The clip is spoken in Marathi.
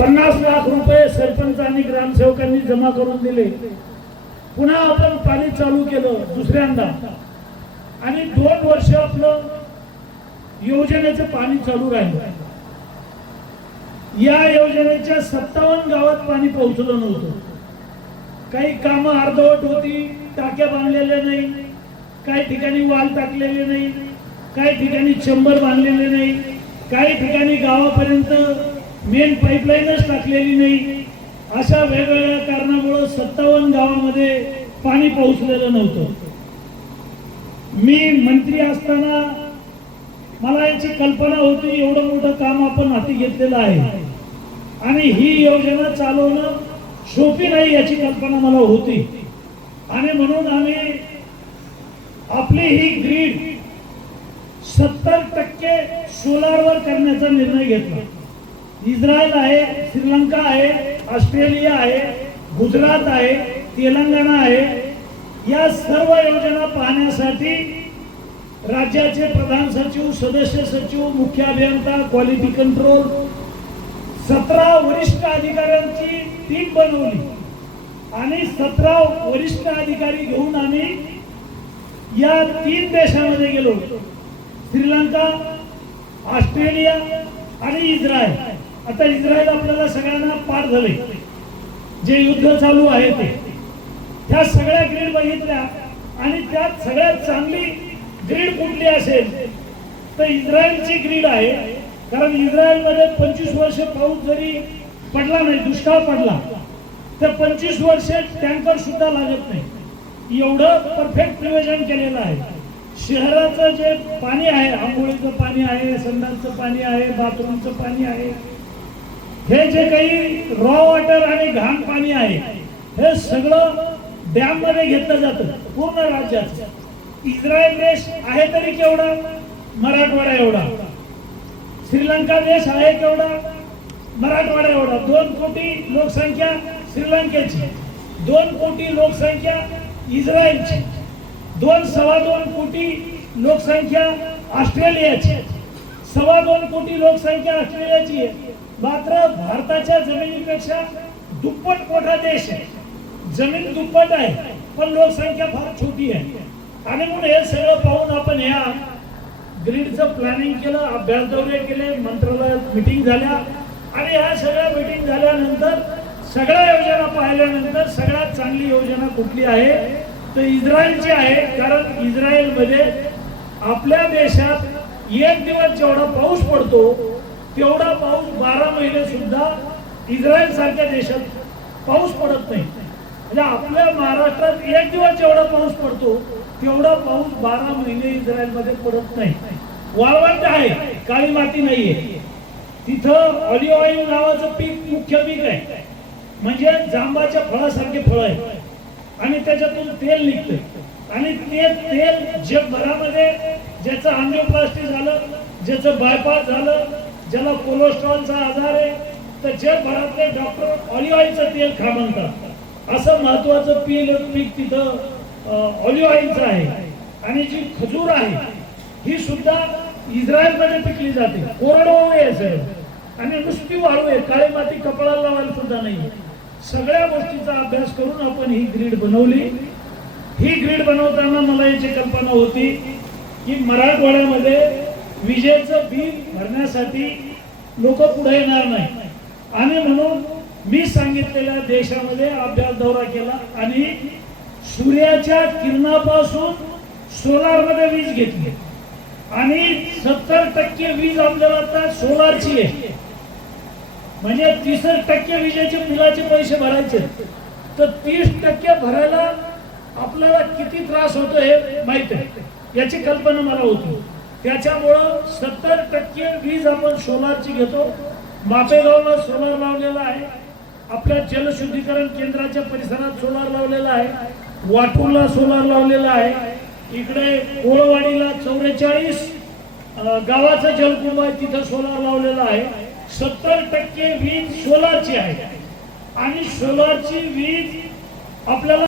50 लाख रुपये सरपंच आणि ग्रामसेवकांनी जमा करून दिले। पुन्हा आपण पाणी चालू केलं दुसऱ्यांदा आणि 2 वर्ष आपलं योजनेचं पाणी चालू राहिलं। या योजनेच्या 57 गावात पाणी पोहोचलं नव्हतं। काही कामं अर्धवट होती, टाक्या बांधलेल्या नाही, काही ठिकाणी वाल टाकलेले नाही, काही ठिकाणी चंबर बांधलेले नाही, काही ठिकाणी गावापर्यंत मेन पाईपलाईनच टाकलेली नाही। अशा वेगवेगळ्या कारणामुळे 57 गावामध्ये पाणी पोहोचलेलं नव्हतं। मी मंत्री असताना मला याची कल्पना होती, एवढं मोठं काम आपण हाती घेतलेलं आहे आणि ही योजना चालवणं सोपी नाही याची कल्पना मला होती आणि म्हणून आम्ही आपली ही ग्रीड 70% सोलारवर करण्याचा निर्णय घेतला। इस्रायल आहे, श्रीलंका आहे, ऑस्ट्रेलिया आहे, गुजरात आहे, तेलंगणा आहे, या सर्व योजना पाहण्यासाठी राज्याचे प्रधान सचिव, सदस्य सचिव, मुख्य अभियंता, क्वालिटी कंट्रोल 17 वरिष्ठ अधिकाऱ्यांची टीम बनवली आणि 17 वरिष्ठ अधिकारी घेऊन आम्ही या 3 देशांमध्ये गेलो, श्रीलंका, ऑस्ट्रेलिया आणि इस्रायल। आता इस्रायल आपल्याला सगळ्यांना पार झाले, जे युद्ध चालू आहे ते, त्या सगळ्या ग्रीड बघितल्या आणि त्यात सगळ्यात चांगली ग्रीड कुठली असेल तर इस्रायलची ग्रीड आहे। कारण इस्रायलमध्ये 25 वर्ष पाऊस जरी पडला नाही, दुष्काळ पडला तर 25 वर्ष टँकर सुद्धा लागत नाही, एवढं परफेक्ट नियोजन केलेलं आहे। शहराचं जे पाणी आहे, आंघोळीचं पाणी आहे, संडासचं पाणी आहे, बाथरूमचं पाणी आहे, हे जे काही रॉ वॉटर आणि घाण पाणी आहे हे सगळं डॅम मध्ये घेतलं जातं पूर्ण राज्यात। इस्रायल देश आहे तरी केवढा, मराठवाडा एवढा। श्रीलंका देश आहे केवढा, मराठवाडा एवढा। 2 कोटी लोकसंख्या श्रीलंकेची, 2 कोटी लोकसंख्या इस्रायलची, 2.25 कोटी लोकसंख्या ऑस्ट्रेलियाची, 2.25 कोटी लोकसंख्या ऑस्ट्रेलियाची आहे। मात्र भारताच्या जमिनीपेक्षा दुप्पट मोठा देश आहे, जमीन दुप्पट आहे पण लोकसंख्या फार छोटी आहे आणि म्हणून हे सगळं पाहून आपण या ग्रीडचं प्लॅनिंग केलं, अभ्यास दौरे केले, मंत्रालयात मीटिंग झाल्या आणि ह्या सगळ्या मीटिंग झाल्यानंतर सगळ्या योजना पाहिल्यानंतर सगळ्यात चांगली योजना कुठली आहे तर इस्रायलची आहे। कारण इस्रायलमध्ये आपल्या देशात 1 दिवस जेवढा पाऊस पडतो तेवढा पाऊस 12 महिने सुद्धा इस्रायल सारख्या देशात पाऊस पडत नाही। म्हणजे आपल्या महाराष्ट्रात 1 दिवस जेवढा पाऊस पडतो तेवढा पाऊस 12 महिने इस्रायल मध्ये पडत नाही। वाळवंट आहे, काळी माती नाहीये, तिथं ऑलिव्ह ऑइल नावाचं पीक मुख्य पीक आहे, म्हणजे जांबाच्या फळासारखे फळ आहे आणि त्याच्यातून तेल निघतं आणि ते तेल जगभरामध्ये ज्याचं अँजिओप्लास्टी झालं, ज्याचं बायपास झालं, ज्याला कोलेस्ट्रॉलचा आजार आहे तर जगभरातले डॉक्टर ऑलिव्ह ऑइलचं तेल खा म्हणतात। असं महत्वाचं पीक तिथं ऑलिव्ह ऑइलचं आहे आणि जी खजूर आहे ही सुद्धा इस्रायल मध्ये पिकली जाते। कोरडवाहू आहे सगळं आणि नुसती वाळू आहे, काळी माती कपाळाला लावायला सुद्धा नाही। सगळ्या गोष्टीचा अभ्यास करून आपण ही ग्रीड बनवली। ही ग्रीड बनवताना मला याची कल्पना होती की मराठवाड्यामध्ये विजेचं बिल भरण्यासाठी लोक पुढे येणार नाही आणि म्हणून मी सांगितलेल्या देशामध्ये अभ्यास दौरा केला आणि सूर्याच्या किरणापासून सोलार मध्ये वीज घेतली आणि 70% वीज आपल्याला आता सोलारची आहे। म्हणजे 30% विजेचे बिलाचे पैसे भरायचे तर 30% भरायला आपल्याला किती त्रास होतो हे माहित आहे, याची कल्पना मला होती। त्याच्यामुळं 70% वीज आपण सोलारची घेतो। मापेगावला सोलार लावलेला आहे, आपल्या जलशुद्धीकरण केंद्राच्या परिसरात सोलार लावलेला आहे, वाटूरला सोलार लावलेला आहे, इकडे कोळवाडीला 44 गावाचं जलकुंभ आहे तिथं सोलार लावलेला आहे। 70% वीज सोलारची आहे आणि सोलारची वीज आपल्याला